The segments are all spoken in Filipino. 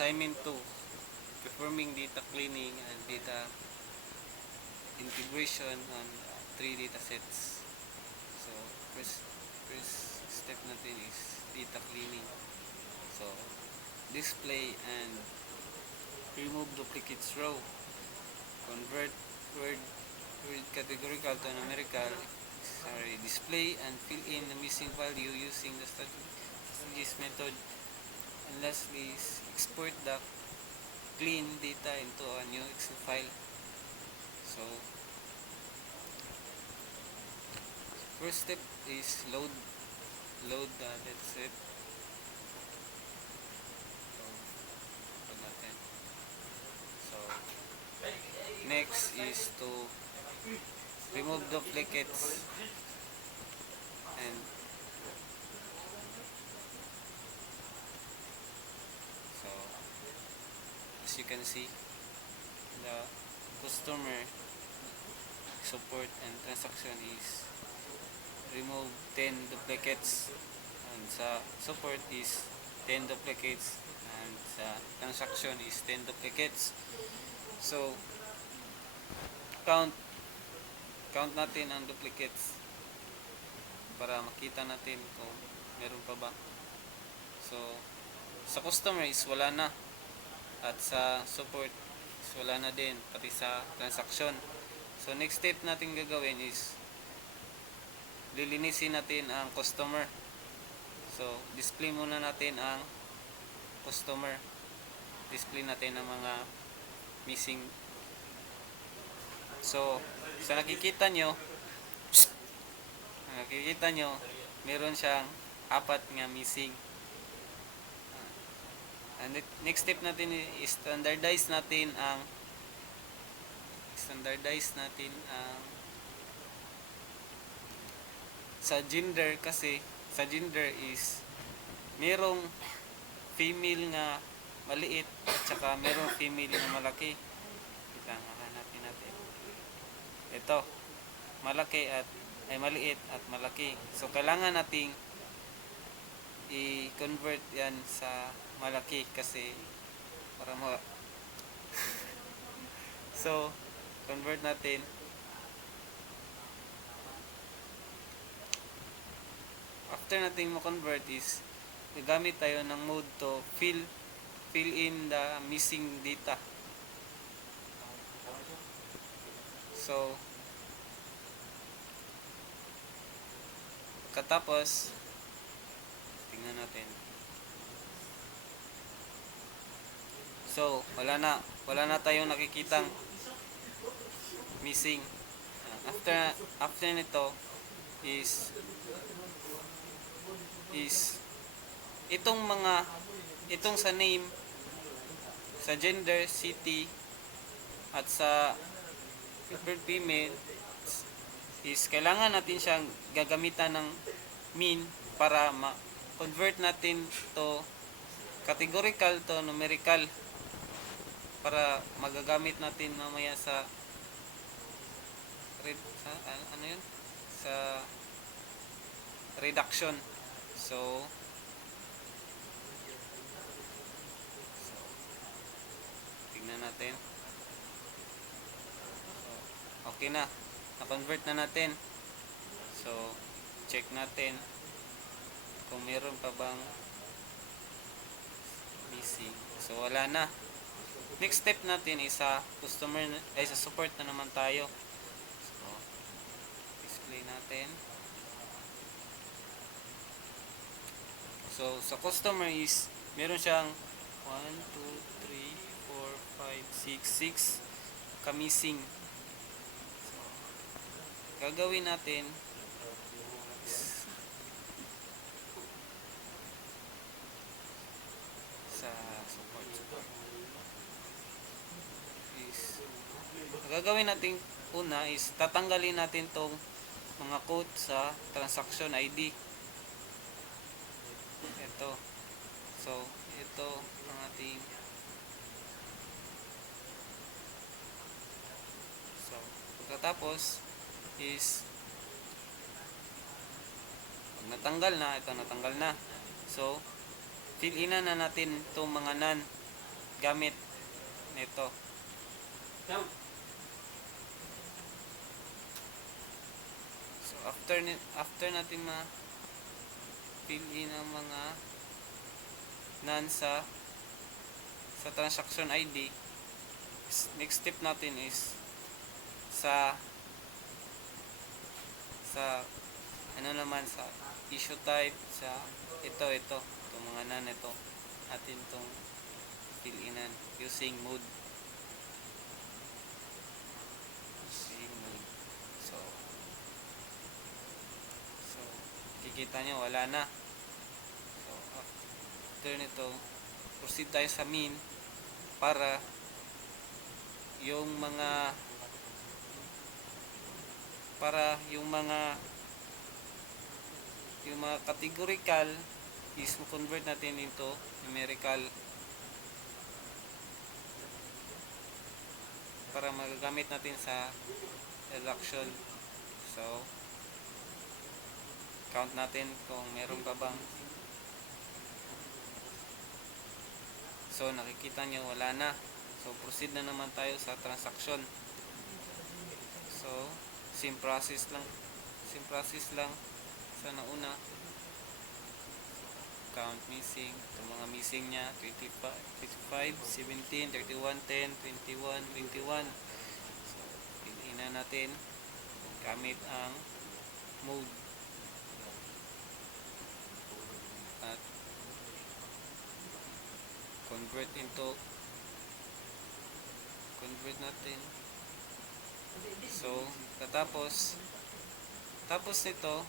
Assignment 2, performing data cleaning and data integration on 3 data sets. So first step natin is data cleaning. So display and remove duplicates row, convert word categorical to numerical, display and fill in the missing value using the strategies method, and lastly is export the clean data into a new Excel file. So first step is load the dataset. So next is to remove duplicates, and so as you can see, the customer support and transaction is remove 10 duplicates, and sa support is 10 duplicates, and sa transaction is 10 duplicates. So count natin ang duplicates para makita natin kung meron pa ba. So sa customer is wala na, at sa support is wala na din, pati sa transaction. So next step natin gagawin is lilinisin natin ang customer. So display muna natin ang customer, display natin ang mga missing. So sa nakikita nyo, meron siyang 4 nga missing. And next step natin is standardize natin ang sa gender, kasi sa gender is merong female nga maliit at saka merong female nga malaki. Kita nga hanapin natin. Ito, malaki at maliit at malaki. So kailangan nating i-convert yan sa malaki kasi para so convert natin. After natin mo-convert is gagamit tayo ng mode to fill in the missing data. So katapos tingnan natin. So wala na tayong nakikitang missing. After nito is itong sa name, sa gender, city at sa female is kailangan natin siyang gagamitan ng mean para ma-convert natin to categorical to numerical, para magagamit natin mamaya sa sa reduction. So tingnan natin. So, okay na. Na-convert na natin. So check natin kung meron pa bang missing. So wala na. Next step natin is sa customer sa support na naman tayo. So display natin. So sa customer is meron siyang 1, 2, 3, 4, 5, 6 ka-missing. So gagawin natin sa support is gagawin natin una is tatanggalin natin tong mga code sa transaction ID. Ito. So ito ang ating pagkatapos is pag natanggal na, ito natanggal na. So fill in na natin itong mga none. gamit nito. So after natin fill in ang mga sa transaction ID, next step natin is sa ano naman, sa issue type, sa ito mga ito natin itong fill inan using mode. So kikita nyo wala na. So after nito, proceed tayo sa min para yung mga categorical is convert natin into numerical para magagamit natin sa reduction. So count natin kung meron pa bang. So nakikita nyo wala na. So proceed na naman tayo sa transaction. So same process lang sa nauna. Count missing, itong mga missing nya 25, 17, 31, 10, 21, 21. So piliin natin gamit ang mode at convert natin. So tapos nito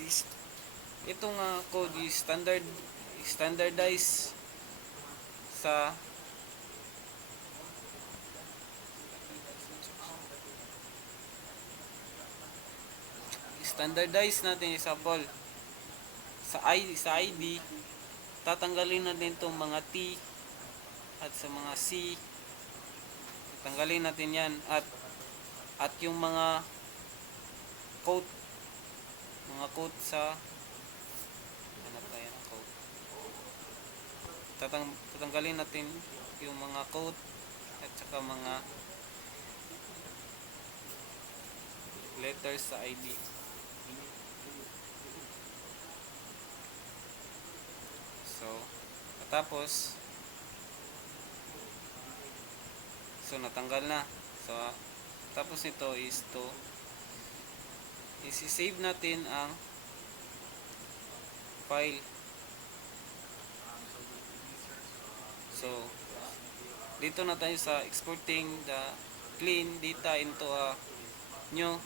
is itong code is standardized sa natin example sa ID tatanggalin natin itong mga T at sa mga C tatanggalin natin yan at yung mga quote sa hanap tayo ng quote, tatanggalin natin yung mga quote at saka mga letters sa ID. So tapos natanggal na. So tapos nito is isi-save natin ang file. So dito na tayo sa exporting the clean data into a new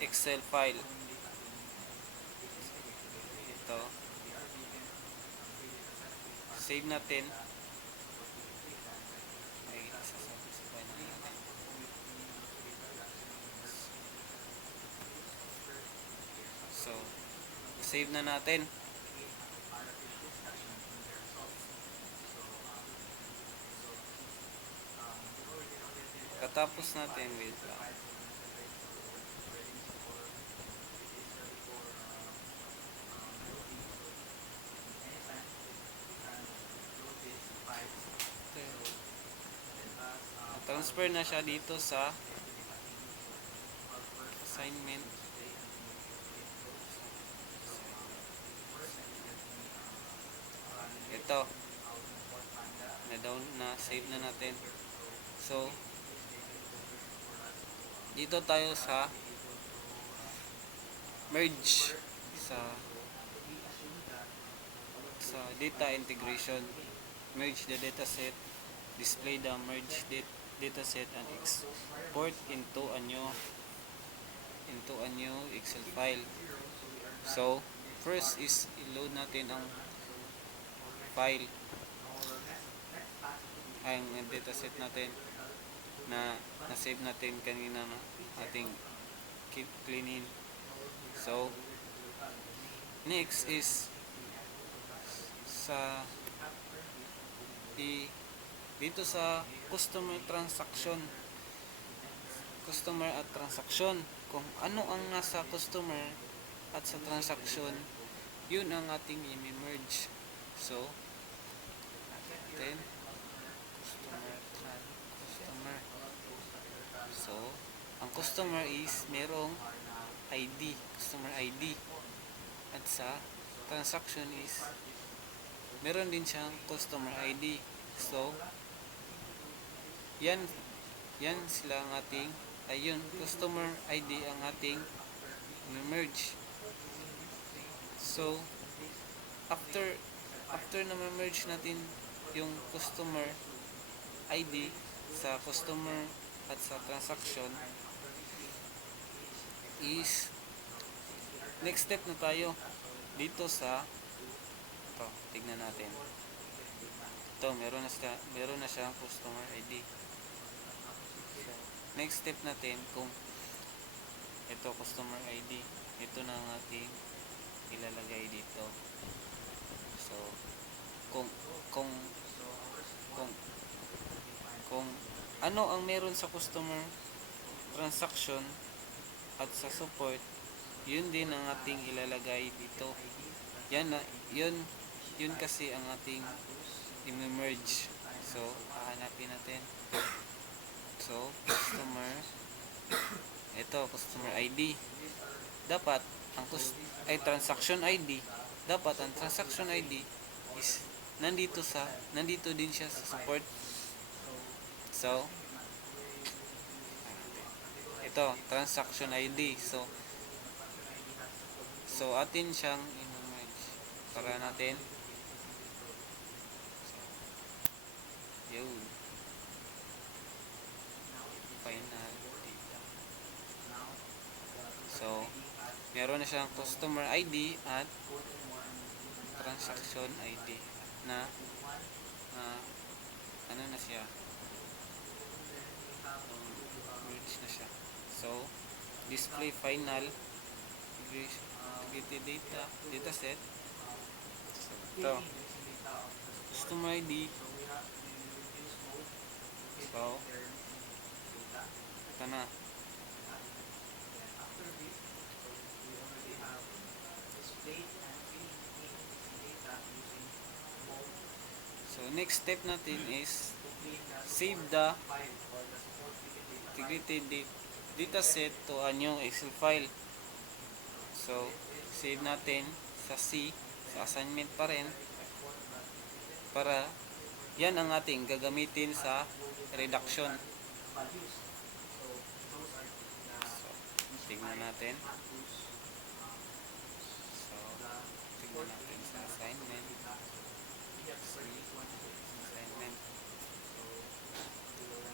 Excel file. Ito save natin. So save na natin. Katapos natin, wait lang. Transfer na siya dito sa assignment. Ito na save na natin. So dito tayo sa merge sa data integration, merge the dataset, display the merged dataset and export into a new Excel file. So first is i-load natin ang file ang dataset natin na save natin kanina na ating keep cleaning. So next is dito sa customer at transaction, kung ano ang nasa customer at sa transaction, yun ang ating i-merge. So natin. Customer. So, ang customer is merong ID, customer ID. At sa transaction is meron din siyang customer ID. So, yan sila ang ating ayun, customer ID ang ating merge. So, after na merge natin yung customer ID sa customer at sa transaction is next step na tayo dito sa ito, tignan natin. Ito, meron na siyang customer ID. So, next step natin kung ito customer ID, ito na ang ating ilalagay dito. So, kung ano ang meron sa customer transaction at sa support, yun din ang ating ilalagay dito. Yun kasi ang ating i-merge. So, hahanapin natin. So, customer ID. Dapat transaction ID. Dapat ang transaction ID is nandito din siya sa support. So, ito, transaction ID. So atin siyang i-merge para natin. Yun. Final data. So, meron na siyang customer ID at transaction ID na ano na siya, merge na siya. So, display final integrated data set. So, ito customer ID. So, ito na. So, next step natin is save the integrated data set to a new Excel file. So, save natin sa C, sa assignment pa rin, para yan ang ating gagamitin sa reduction. So, tignan natin. So, tignan natin sa assignment. Assignment.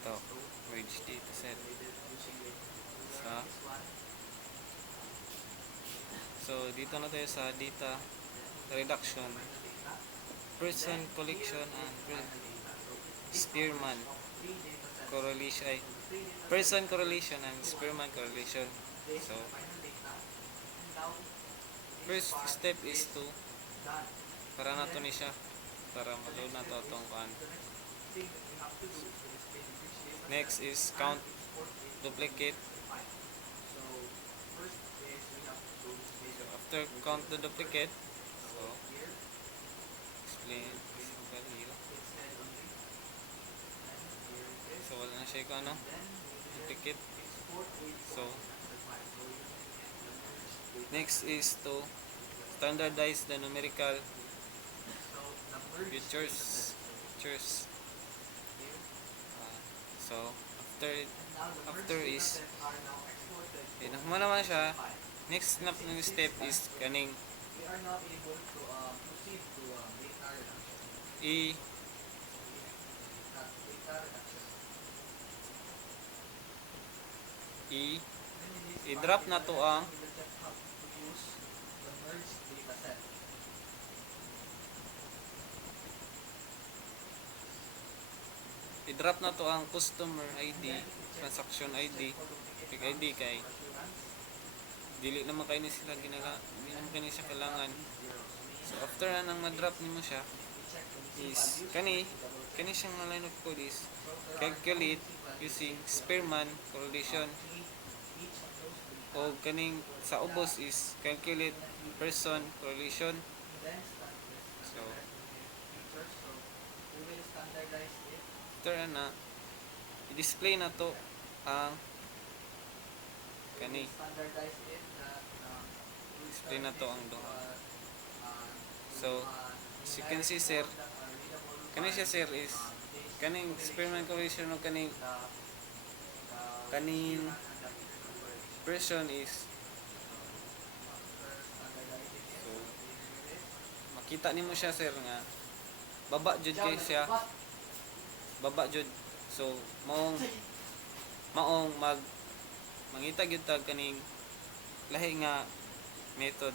Ito, merge data set. So, dito na tayo sa data reduction. Person collection and Spearman correlation. Person correlation and Spearman correlation. So, first step is to para na to ni siya, para ma-load na to itong kan. Next is count duplicate. So, after count the duplicate, so explain value. So, wala na siya kung ano, duplicate. So, next is to standardize the numerical features. So, after is mo naman siya. Next na step is kaning i-drop na to ang customer ID, transaction ID, big ID kay dili naman kayo ni sila hindi naman kayo siya kailangan. So after nang ma-drop nimo siya is kani siyang line of code is calculate using Spearman correlation, o kaning sa ubos is calculate person correlation. So After na i-display na to ang kani display na to ang duha. So as you can see sir, kani siya sir is kaning experiment correction o kaning version is so makita nimo siya sir nga baba jud kay siya, baba jud. So maong mangita gyud tag kaning lahi nga method